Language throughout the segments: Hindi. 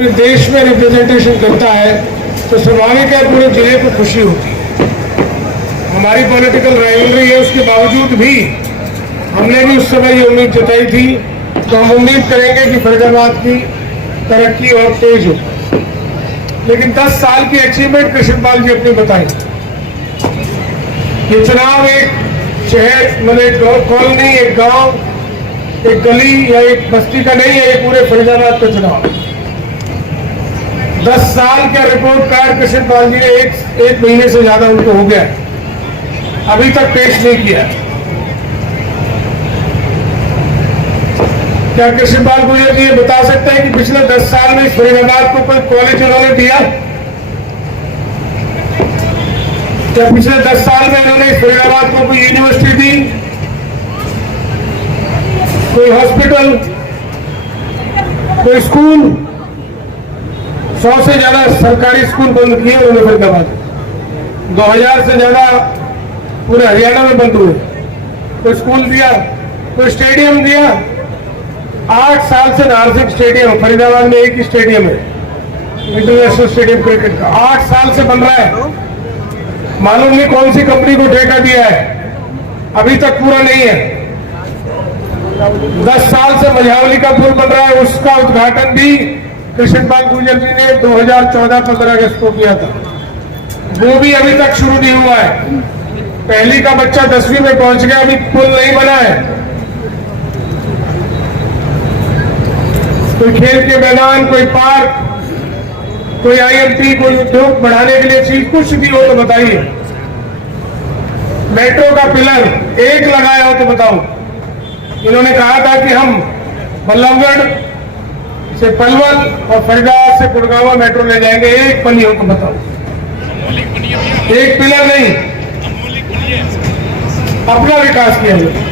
देश में रिप्रेजेंटेशन करता है तो स्वाभाविक है पूरे जिले को खुशी होती है। हमारी पॉलिटिकल राइवलरी है, उसके बावजूद भी हमने भी उस समय ये उम्मीद जताई थी, तो हम उम्मीद करेंगे कि फरीदाबाद की तरक्की और तेज हो। लेकिन 10 साल की अचीवमेंट कृष्णपाल जी अपनी बताई। ये चुनाव एक शहर मतलब एक कॉलोनी, एक गांव, एक गली या एक बस्ती का नहीं है, ये पूरे फरीदाबाद का चुनाव। 10 साल का रिपोर्ट कार्ड कृष्णपाल जी ने एक महीने से ज्यादा उनको हो गया, अभी तक पेश नहीं किया। क्या कृष्णपाल गुर्जर जी ये बता सकते हैं कि पिछले 10 साल में इस फरीदाबाद को कोई कॉलेज उन्होंने दिया? क्या पिछले 10 साल में उन्होंने इस फरीदाबाद को कोई यूनिवर्सिटी दी, कोई हॉस्पिटल, कोई स्कूल? 100 से ज्यादा सरकारी स्कूल बंद किए उन्होंने फरीदाबाद। 2000 से ज्यादा पूरे हरियाणा में बंद हुए। कोई स्कूल दिया, कोई स्टेडियम दिया? 8 साल से नारसिंह स्टेडियम फरीदाबाद में एक ही स्टेडियम है, इंटरनेशनल स्टेडियम क्रिकेट का, 8 साल से बन रहा है। मालूम नहीं कौन सी कंपनी को ठेका दिया है, अभी तक पूरा नहीं है। 10 साल से मझावली का पुल बन रहा है, उसका उद्घाटन भी कृष्णपाल गुर्जर जी ने 2014-15 अगस्त को किया था, वो भी अभी तक शुरू नहीं हुआ है। पहली का बच्चा 10वीं में पहुंच गया, अभी पुल नहीं बना है। कोई खेल के मैदान, कोई पार्क, कोई IMT, कोई उद्योग बढ़ाने के लिए चीज कुछ भी हो तो बताइए। मेट्रो का पिलर एक लगाया हो तो बताओ। इन्होंने कहा था कि हम बल्लभगढ़ से पलवल और फरीदाबाद से गुड़गांव मेट्रो ले जाएंगे, एक बनी हो तो बताओ। एक पिलर नहीं, अपना विकास किया है।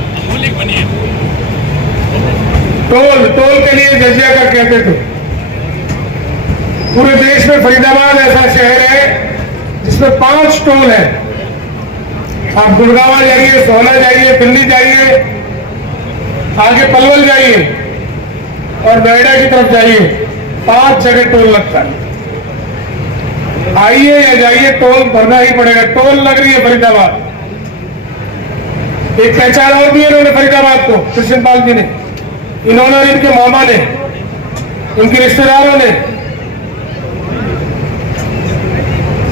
टोल के लिए जजिया कर कहते थे। पूरे देश में फरीदाबाद ऐसा शहर है जिसमें 5 टोल है। आप गुड़गांव जाइए, सोहना जाइए, दिल्ली जाइए, आगे पलवल जाइए और नोएडा की तरफ जाइए, 5 जगह टोल लगता है। आइए या जाइए, टोल भरना ही पड़ेगा। टोल लग रही है फरीदाबाद। एक पहचान और भी इन्होंने फरीदाबाद को, कृष्णपाल जी ने, इन्होंने, इनके मामा ने, इनके रिश्तेदारों ने,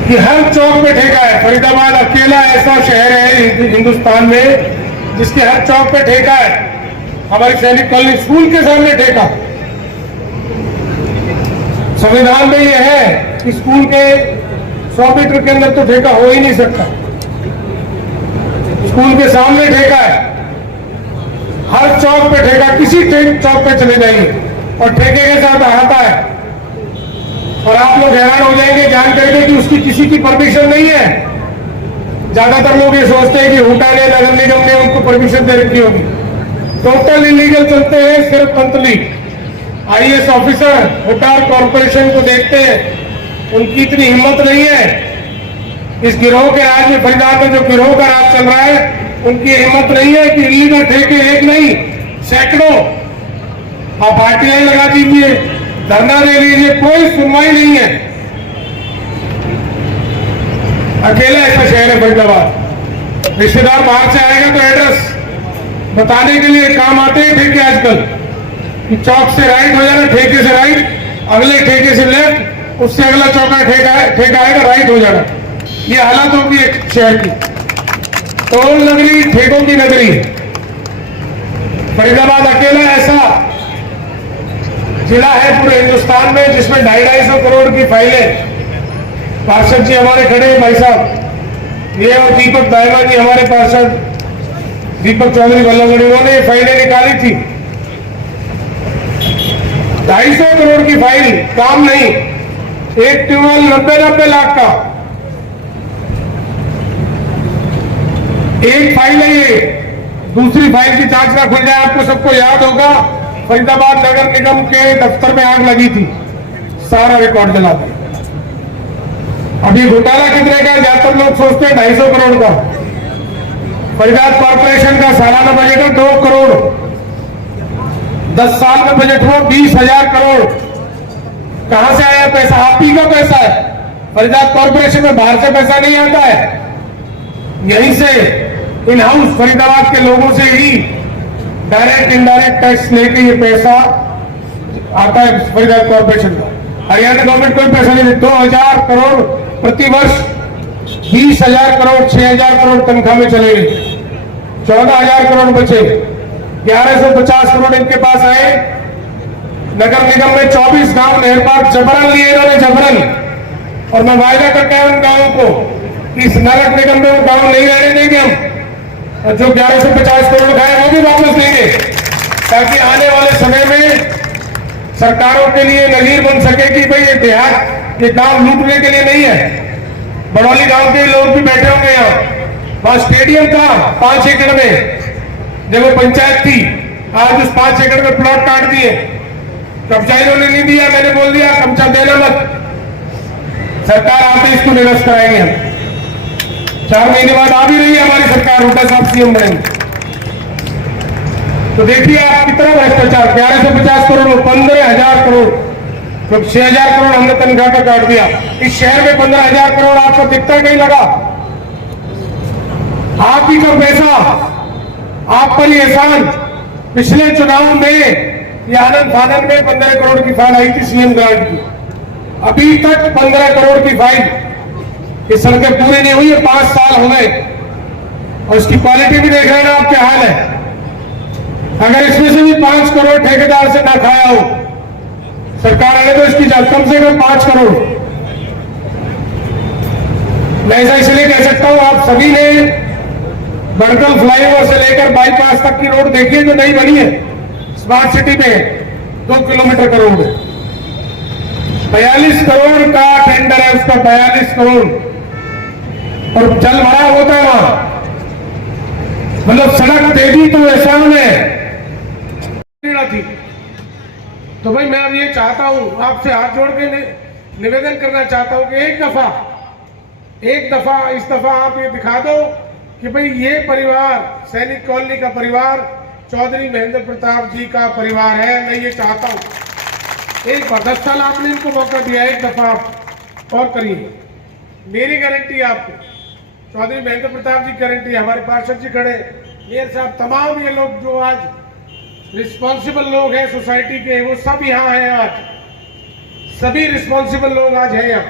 कि हर चौक पे ठेका है। फरीदाबाद अकेला ऐसा शहर है हिंदुस्तान में जिसके हर चौक पे ठेका है। हमारी सैनिक कॉलोनी स्कूल के सामने ठेका। संविधान में यह है कि स्कूल के 100 मीटर के अंदर तो ठेका हो ही नहीं सकता। स्कूल के सामने ठेका है, हर चौक पे ठेका। किसी चौक पे चले जाइए और ठेके के साथ आता है, और आप लोग हैरान हो जाएंगे जान करके कि उसकी किसी की परमिशन नहीं है। ज्यादातर लोग ये सोचते हैं कि हुटा ने, नगर निगम ने उनको परमिशन दे रखी होगी। टोटल इलीगल चलते हैं। सिर्फ monthly IAS officer Hutar corporation को देखते हैं, उनकी इतनी हिम्मत नहीं है। इस गिरोह के राज में, फरीदाबाद में जो गिरोह का राज चल रहा है, उनकी हिम्मत नहीं है कि इलीगल ठेके एक नहीं सैकड़ों आप RTI लगा दीजिए, धरना दे लीजिए, कोई सुनवाई नहीं है। अकेला ऐसा शहर है फरीदाबाद। रिश्तेदार बाहर से आएगा तो एड्रेस बताने के लिए काम आते हैं ठेके आजकल, कि चौक से राइट हो जाना, ठेके से राइट, अगले ठेके से लेफ्ट, उससे अगला चौका ठेका आएगा, राइट हो जाना। ये हालत होगी एक शहर की। टोल नगरी, ठेकों की नगरी। फरीदाबाद अकेला ऐसा जिला है पूरे हिंदुस्तान में जिसमें 250 करोड़ की फाइलें। पार्षद जी हमारे खड़े हैं, भाई साहब, ये और दीपक दायमा जी हमारे पार्षद, दीपक चौधरी बल्लभगढ़, उन्होंने ये फाइलें निकाली थी। 250 करोड़ की फाइल, काम नहीं। एक ट्यूबवेल 90 लाख का, एक फाइल है ये। दूसरी फाइल की जांच ना खुल जाए। आपको सबको याद होगा फरीदाबाद नगर निगम के दफ्तर में आग लगी थी, सारा रिकॉर्ड जला दिया। अभी घोटाला कितने का? ज्यादातर लोग सोचते हैं 250 करोड़ का। फरीदाबाद कॉर्पोरेशन का सालाना बजट है 2 करोड़, 10 साल में बजट हुआ 20,000 करोड़। कहां से आया पैसा? आप ही का पैसा है। फरीदाबाद कॉर्पोरेशन में बाहर से पैसा नहीं आता है, यहीं से इन हाउस फरीदाबाद के लोगों से ही डायरेक्ट इनडायरेक्ट टैक्स लेके ये पैसा आता है फरीदाबाद कॉर्पोरेशन को। हरियाणा गवर्नमेंट कोई पैसा नहीं देती। 2000 करोड़ प्रति वर्ष 20,000 करोड़ 6,000 करोड़ तनख्वाह में चले गए, 14,000 करोड़ बचे, 1150 करोड़ इनके पास आए। नगर निगम में 24 गांव नहर पार जबरन लिए इन्होंने, जबरन। और मैं वायदा करता हूं उन गांवों को कि इस नगर निगम में वो गांव नहीं रहने देंगे हम, और जो 1150 करोड़ खाए वो भी वापस देंगे, ताकि आने वाले समय में सरकारों के लिए नजीर बन सके कि भाई ये देहात, ये गांव लूटने के लिए नहीं है। बड़ौली गांव के लोग भी बैठे होंगे यहाँ। वहां स्टेडियम था 5 एकड़ में, जब वो पंचायत थी, आज उस 5 एकड़ में प्लॉट काट दिए। कब्जा इन्होंने नहीं दिया, मैंने बोल दिया कब्जा देना मत, सरकार आते इसको निरस्त कराएंगे हम। 4 महीने बाद आ भी रही है हमारी सरकार, हुड्डा साहब सीएम बनेंगे। तो देखिए आप कितना भ्रष्टाचार, 1150 करोड़ 15,000 करोड़, तो 6,000 करोड़ हमने तनख्वाह का काट दिया। इस शहर में 15,000 करोड़ आपको दिखता नहीं लगा? आप ही का पैसा, आप पर एहसान। पिछले चुनाव में ये आनंद फानंद में 15 करोड़ की फाइल आई थी सीएम ग्रांट की, अभी तक 15 करोड़ की फाइल। ये सड़कें पूरी नहीं हुई है, 5 साल हो गए, और उसकी क्वालिटी भी देख रहे हैं आप क्या हाल है। अगर इसमें से भी 5 करोड़ ठेकेदार से ना खाया हो सरकार ने, तो इसकी कम से कम 5 करोड़। मैं ऐसा इसलिए कह सकता हूं, आप सभी ने बड़कल फ्लाईओवर से लेकर बाईपास तक की रोड देखी है जो नहीं बनी है स्मार्ट सिटी में, 2 किलोमीटर का रोड है। 42 करोड़ का टेंडर है उसका, 42 करोड़, और जल भरा होता है वहां। मतलब सड़क तेजी तो एहसान है थी। तो भाई मैं अब ये चाहता हूं, आपसे हाथ जोड़ के निवेदन करना चाहता हूं कि एक दफा इस दफा आप ये दिखा दो कि भाई ये परिवार, सैनिक कॉलोनी का परिवार, चौधरी महेंद्र प्रताप जी का परिवार है। मैं ये चाहता हूं एक बार, 10 साल आपने इनको मौका दिया, एक दफा आप और करिए। मेरी गारंटी आपको, चौधरी महेंद्र प्रताप जी गारंटी, हमारे पार्षद जी खड़े, मेयर साहब, तमाम ये लोग जो आज रिस्पॉन्सिबल लोग हैं सोसाइटी के, वो सब यहाँ हैं आज। सभी रिस्पॉन्सिबल लोग आज हैं यहाँ।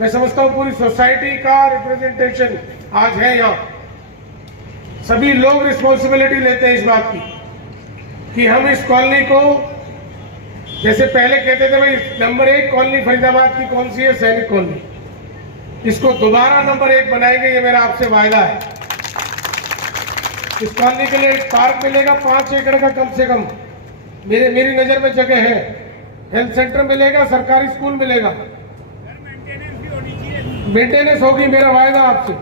मैं समझता हूँ पूरी सोसाइटी का रिप्रेजेंटेशन आज है यहाँ। सभी लोग रिस्पॉन्सिबिलिटी लेते हैं इस बात की कि हम इस कॉलोनी को, जैसे पहले कहते थे भाई नंबर 1 कॉलोनी फरीदाबाद की कौन सी है, सैनिक कॉलोनी, इसको दोबारा नंबर 1 बनाएंगे, ये मेरा आपसे वायदा है। इस कॉलोनी के लिए एक पार्क मिलेगा 5 एकड़ का कम से कम, मेरी नजर में जगह है। हेल्थ सेंटर मिलेगा, सरकारी स्कूल मिलेगा, मेंटेनेंस होगी, मेरा वायदा आपसे।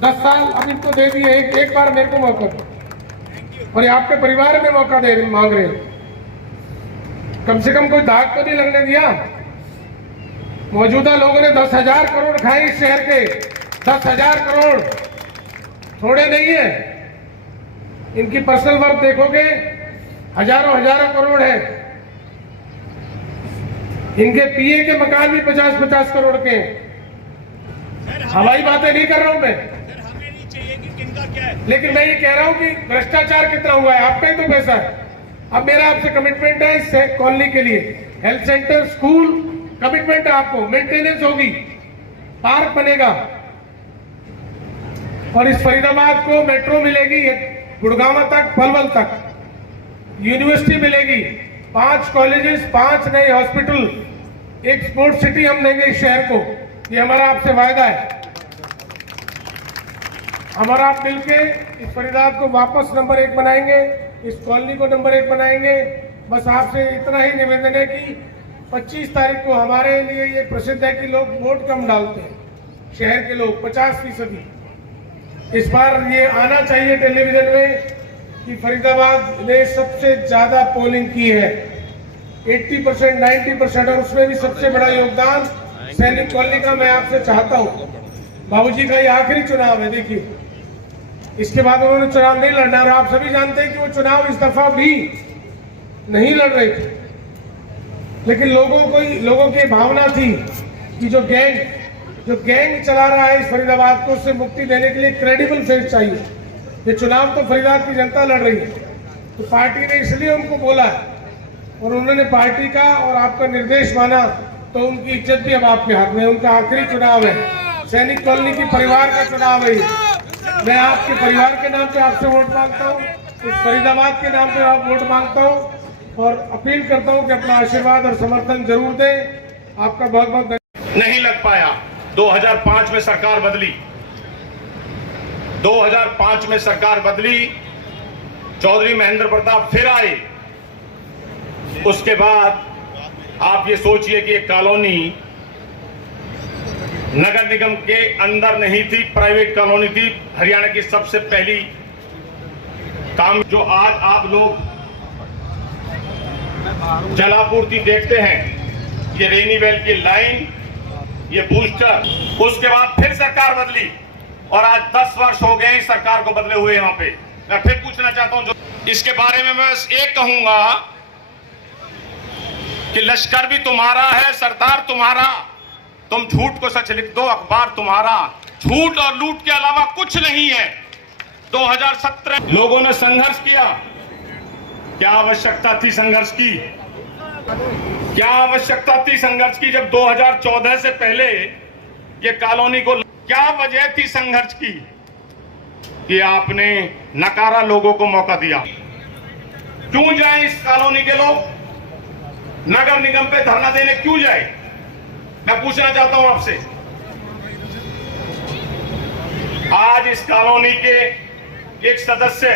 10 साल अब इनको दे दिए, एक बार मेरे को मौका दो, और ये आपके परिवार में मौका दे मांग रहे हैं। कम से कम कोई दाग तो नहीं लगने दिया। मौजूदा लोगों ने 10,000 करोड़ खाए इस शहर के, 10,000 करोड़ थोड़े नहीं है। इनकी पर्सनल वर्थ देखोगे हजारों करोड़ है। इनके पीए के मकान भी 50-50 करोड़ के हैं। हवाई बातें नहीं कर रहा हूं मैं, हमें नहीं चाहिए कि किनका क्या है, लेकिन मैं ये कह रहा हूं कि भ्रष्टाचार कितना हुआ है, आपका ही तो पैसा है। अब मेरा आपसे कमिटमेंट है इस कॉलोनी के लिए, हेल्थ सेंटर, स्कूल, कमिटमेंट है आपको, मेंटेनेंस होगी, पार्क बनेगा, और इस फरीदाबाद को मेट्रो मिलेगी, गुड़गांव तक, पलवल तक, यूनिवर्सिटी मिलेगी, 5 कॉलेजेस, 5 नए हॉस्पिटल, एक स्पोर्ट्स सिटी हम देंगे इस शहर को। ये हमारा आपसे वायदा है। हमारा आप मिलके इस फरीदाबाद को वापस नंबर 1 बनाएंगे, इस कॉलोनी को नंबर 1 बनाएंगे। बस आपसे इतना ही निवेदन है कि 25 तारीख को हमारे लिए ये प्रसिद्ध है कि लोग वोट कम डालते हैं, शहर के लोग 50%। इस बार ये आना चाहिए टेलीविजन में कि फरीदाबाद ने सबसे ज्यादा पोलिंग की है, 80%, 90%, और उसमें भी सबसे बड़ा योगदान सैनिक कॉलोनी का मैं आपसे चाहता हूं। बाबूजी का ये आखिरी चुनाव है, देखिए इसके बाद उन्होंने चुनाव नहीं लड़ना, और आप सभी जानते हैं कि वो चुनाव इस दफा भी नहीं लड़ रहे थे। लेकिन लोगों की भावना थी कि जो गैंग चला रहा है इस फरीदाबाद को, उससे मुक्ति देने के लिए क्रेडिबल फेस चाहिए। ये चुनाव तो फरीदाबाद की जनता लड़ रही है, तो पार्टी ने इसलिए उनको बोला और उन्होंने पार्टी का और आपका निर्देश माना, तो उनकी इज्जत भी अब आपके हाथ में। उनका आखिरी चुनाव है, सैनिक कॉलोनी की परिवार का चुनाव है। मैं आपके परिवार के नाम पे आपसे वोट मांगता हूँ, इस फरीदाबाद के नाम पे आप वोट मांगता हूँ और अपील करता हूँ कि अपना आशीर्वाद और समर्थन जरूर दें। आपका बहुत बहुत धन्यवाद। नहीं लग पाया। 2005 में सरकार बदली, 2005 में सरकार बदली, चौधरी महेंद्र प्रताप फिर आए। उसके बाद आप ये सोचिए कि एक कॉलोनी नगर निगम के अंदर नहीं थी, प्राइवेट कॉलोनी थी, हरियाणा की सबसे पहली काम। जो आज आप लोग जलापूर्ति देखते हैं, ये रेनी वेल की लाइन, ये बूस्टर, उसके बाद फिर सरकार बदली और आज 10 वर्ष हो गए सरकार को बदले हुए। यहाँ पे मैं फिर पूछना चाहता हूं, जो इसके बारे में मैं बस एक कहूंगा कि लश्कर भी तुम्हारा है, सरदार तुम्हारा, तुम झूठ को सच लिख दो, अखबार तुम्हारा, झूठ और लूट के अलावा कुछ नहीं है। 2017 लोगों ने संघर्ष किया, क्या आवश्यकता थी संघर्ष की? क्या आवश्यकता थी संघर्ष की? जब 2014 से पहले ये कॉलोनी को, क्या वजह थी संघर्ष की कि आपने नकारा, लोगों को मौका दिया? क्यों जाए इस कॉलोनी के लोग नगर निगम पे धरना देने, क्यों जाए? मैं पूछना चाहता हूं आपसे। आज इस कॉलोनी के एक सदस्य,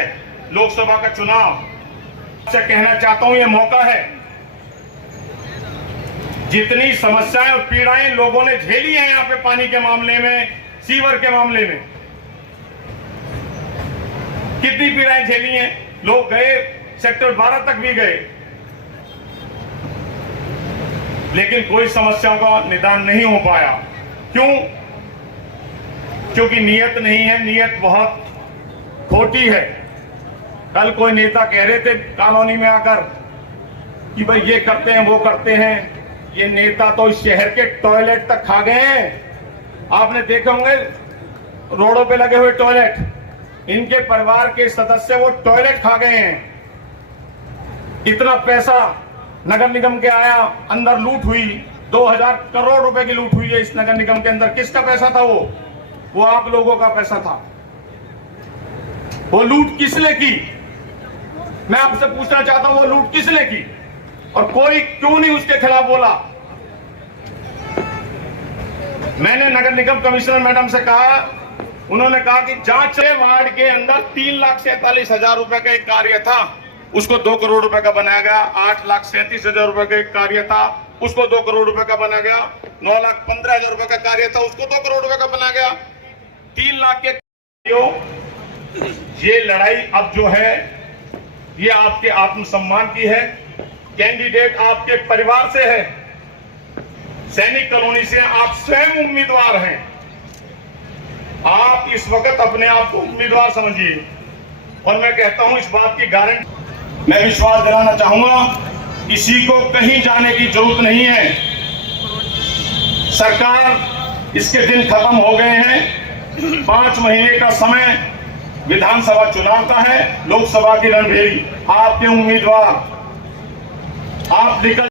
लोकसभा का चुनाव, से कहना चाहता हूं, यह मौका है। जितनी समस्याएं और पीड़ाएं लोगों ने झेली हैं यहाँ पे, पानी के मामले में, सीवर के मामले में, कितनी पीड़ाएं झेली हैं। लोग गए, सेक्टर 12 तक भी गए, लेकिन कोई समस्याओं का निदान नहीं हो पाया। क्यों? क्योंकि नीयत नहीं है, नीयत बहुत खोटी है। कल कोई नेता कह रहे थे कॉलोनी में आकर कि भाई ये करते हैं, वो करते हैं। ये नेता तो इस शहर के टॉयलेट तक खा गए हैं। आपने देखे होंगे रोडों पे लगे हुए टॉयलेट, इनके परिवार के सदस्य वो टॉयलेट खा गए हैं। इतना पैसा नगर निगम के आया, अंदर लूट हुई, 2000 करोड़ रुपए की लूट हुई है इस नगर निगम के अंदर। किसका पैसा था वो आप लोगों का पैसा था। वो लूट किसने की? मैं आपसे पूछना चाहता हूं, वो लूट किसने की और कोई क्यों नहीं उसके खिलाफ बोला? मैंने नगर निगम कमिश्नर मैडम से कहा, उन्होंने कहा कि जांच वार्ड के अंदर 3,47,000 रुपए का एक कार्य था, उसको 2 करोड़ रुपए का बनाया गया। 8,37,000 रुपए का एक कार्य था, उसको 2 करोड़ रुपए का बनाया गया। 9,15,000 रुपए का कार्य था, उसको 2 करोड़ रुपए का बनाया गया। 3 लाख के ये लड़ाई अब जो है ये आपके आत्मसम्मान की है। कैंडिडेट आपके परिवार से है, सैनिक कॉलोनी से आप स्वयं उम्मीदवार हैं। आप इस वक्त अपने आप को उम्मीदवार समझिए और मैं कहता हूं इस बात की गारंटी मैं विश्वास दिलाना चाहूंगा, किसी को कहीं जाने की जरूरत नहीं है। सरकार, इसके दिन खत्म हो गए हैं। 5 महीने का समय विधानसभा चुनाव का है, लोकसभा की रणभेरी। आपके उम्मीदवार आप निकल